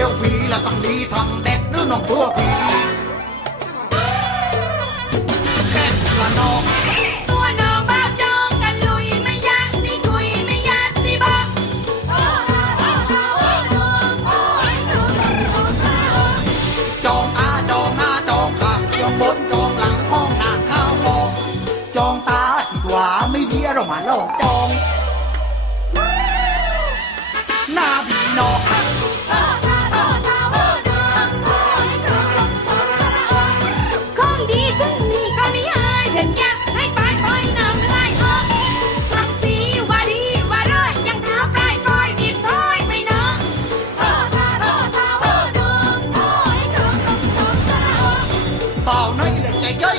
อวีและทั้งดีทั้งเด็ดหรือน้องตัววีแค่ละน้องตัวน้องบ้าจองกันลุยไม่ยากนี่คุยไม่ยากนี่บอกจองอาจองหน้าจองข้างจองบนจองหลังห้องหนางข้าวบอกจองตาที่ขวาไม่ดีเรามาลองจองหน้าผีนอกของ เปล่าน้อยเลยใจย่อย